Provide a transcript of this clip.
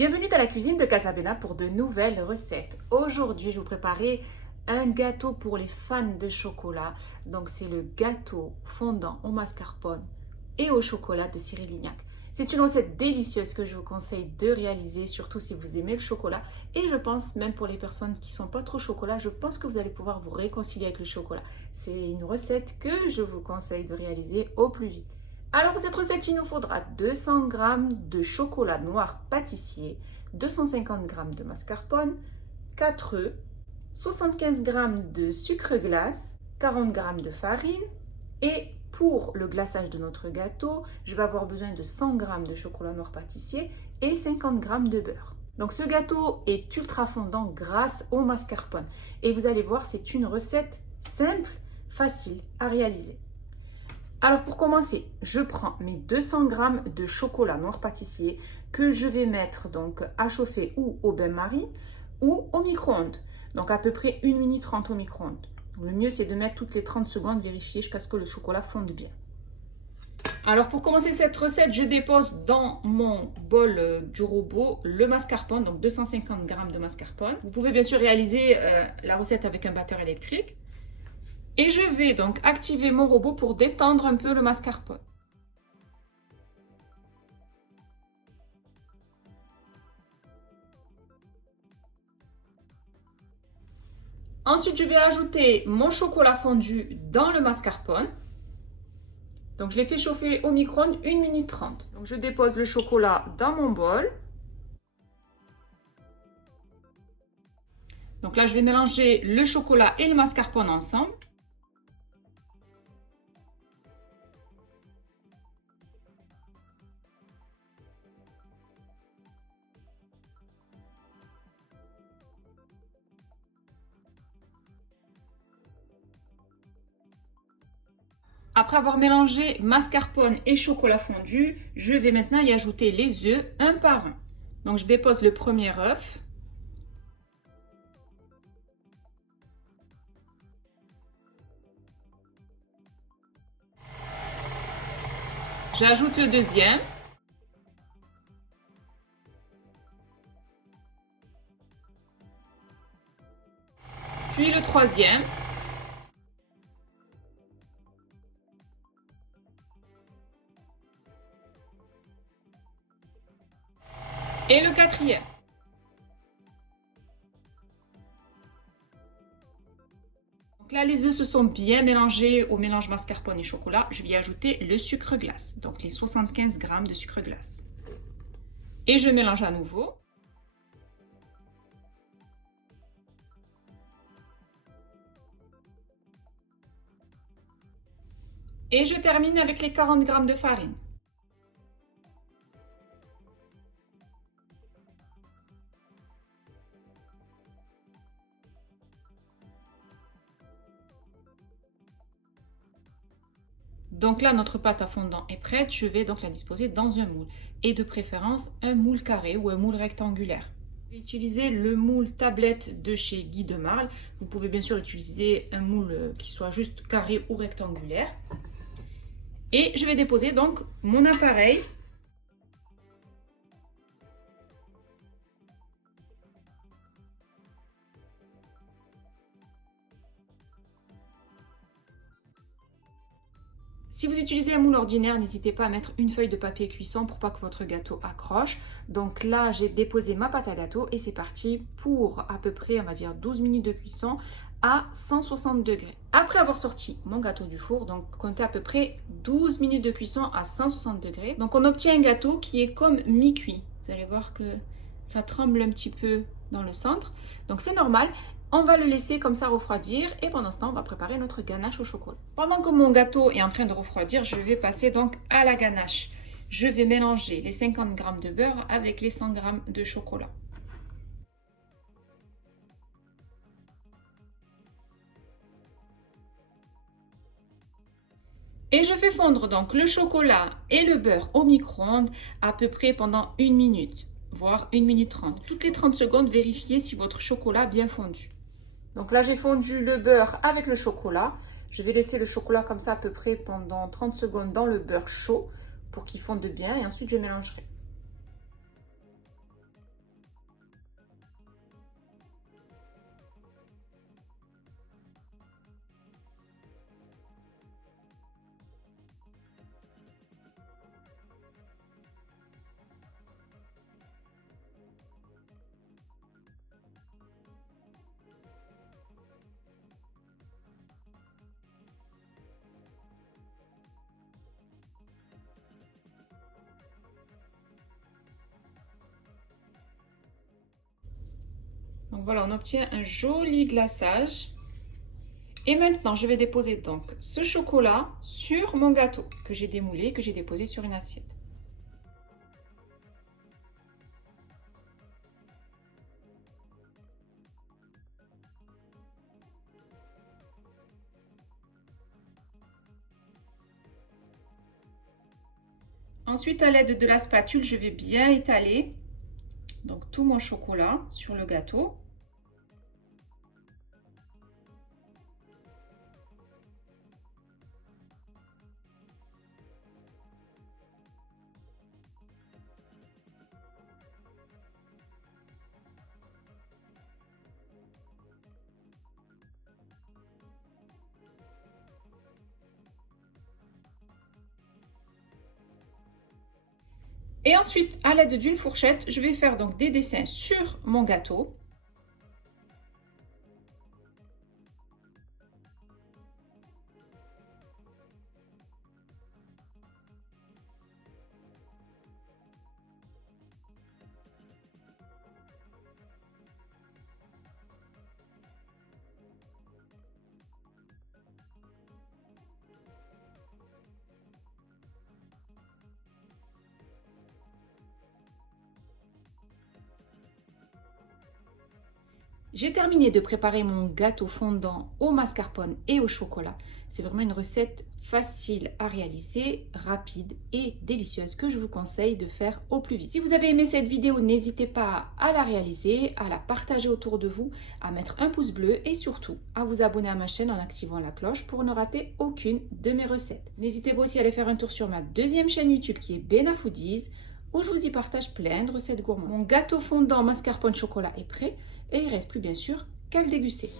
Bienvenue dans la cuisine de Casabena pour de nouvelles recettes. Aujourd'hui, je vais vous préparer un gâteau pour les fans de chocolat. Donc, c'est le gâteau fondant au mascarpone et au chocolat de Cyril Lignac. C'est une recette délicieuse que je vous conseille de réaliser, surtout si vous aimez le chocolat. Et je pense, même pour les personnes qui ne sont pas trop chocolat, je pense que vous allez pouvoir vous réconcilier avec le chocolat. C'est une recette que je vous conseille de réaliser au plus vite. Alors pour cette recette, il nous faudra 200 g de chocolat noir pâtissier, 250 g de mascarpone, 4 œufs, 75 g de sucre glace, 40 g de farine et pour le glaçage de notre gâteau, je vais avoir besoin de 100 g de chocolat noir pâtissier et 50 g de beurre. Donc ce gâteau est ultra fondant grâce au mascarpone et vous allez voir, c'est une recette simple, facile à réaliser. Alors pour commencer, je prends mes 200 g de chocolat noir pâtissier que je vais mettre donc à chauffer ou au bain-marie ou au micro-ondes. Donc à peu près 1 minute 30 au micro-ondes. Le mieux c'est de mettre toutes les 30 secondes, vérifier jusqu'à ce que le chocolat fonde bien. Alors pour commencer cette recette, je dépose dans mon bol du robot le mascarpone, donc 250 g de mascarpone. Vous pouvez bien sûr réaliser la recette avec un batteur électrique. Et je vais donc activer mon robot pour détendre un peu le mascarpone. Ensuite, je vais ajouter mon chocolat fondu dans le mascarpone. Donc, je l'ai fait chauffer au micro-ondes 1 minute 30. Donc, je dépose le chocolat dans mon bol. Donc là, je vais mélanger le chocolat et le mascarpone ensemble. Après avoir mélangé mascarpone et chocolat fondu, je vais maintenant y ajouter les œufs un par un. Donc je dépose le premier œuf. J'ajoute le deuxième. Puis le troisième. Et le quatrième. Donc là, les œufs se sont bien mélangés au mélange mascarpone et chocolat. Je vais y ajouter le sucre glace, donc les 75 g de sucre glace. Et je mélange à nouveau. Et je termine avec les 40 g de farine. Donc là, notre pâte à fondant est prête. Je vais donc la disposer dans un moule. Et de préférence, un moule carré ou un moule rectangulaire. Je vais utiliser le moule tablette de chez Guy de Marle. Vous pouvez bien sûr utiliser un moule qui soit juste carré ou rectangulaire. Et je vais déposer donc mon appareil. Si vous utilisez un moule ordinaire, n'hésitez pas à mettre une feuille de papier cuisson pour pas que votre gâteau accroche. Donc là, j'ai déposé ma pâte à gâteau et c'est parti pour à peu près, on va dire 12 minutes de cuisson à 160 degrés. Après avoir sorti mon gâteau du four, donc comptez à peu près 12 minutes de cuisson à 160 degrés. Donc on obtient un gâteau qui est comme mi-cuit. Vous allez voir que ça tremble un petit peu dans le centre. Donc c'est normal. On va le laisser comme ça refroidir et pendant ce temps, on va préparer notre ganache au chocolat. Pendant que mon gâteau est en train de refroidir, je vais passer donc à la ganache. Je vais mélanger les 50 g de beurre avec les 100 g de chocolat. Et je fais fondre donc le chocolat et le beurre au micro-ondes à peu près pendant 1 minute, voire 1 minute 30. Toutes les 30 secondes, vérifiez si votre chocolat a bien fondu. Donc là, j'ai fondu le beurre avec le chocolat. Je vais laisser le chocolat comme ça à peu près pendant 30 secondes dans le beurre chaud pour qu'il fonde bien et ensuite je mélangerai. Donc voilà, on obtient un joli glaçage. Et maintenant, je vais déposer donc ce chocolat sur mon gâteau que j'ai démoulé, que j'ai déposé sur une assiette. Ensuite, à l'aide de la spatule, je vais bien étaler donc tout mon chocolat sur le gâteau. Et ensuite, à l'aide d'une fourchette, je vais faire donc des dessins sur mon gâteau. J'ai terminé de préparer mon gâteau fondant au mascarpone et au chocolat. C'est vraiment une recette facile à réaliser, rapide et délicieuse que je vous conseille de faire au plus vite. Si vous avez aimé cette vidéo, n'hésitez pas à la réaliser, à la partager autour de vous, à mettre un pouce bleu et surtout à vous abonner à ma chaîne en activant la cloche pour ne rater aucune de mes recettes. N'hésitez pas aussi à aller faire un tour sur ma deuxième chaîne YouTube qui est Bena Foodies, où je vous y partage plein de recettes gourmandes. Mon gâteau fondant mascarpone chocolat est prêt et il ne reste plus bien sûr qu'à le déguster.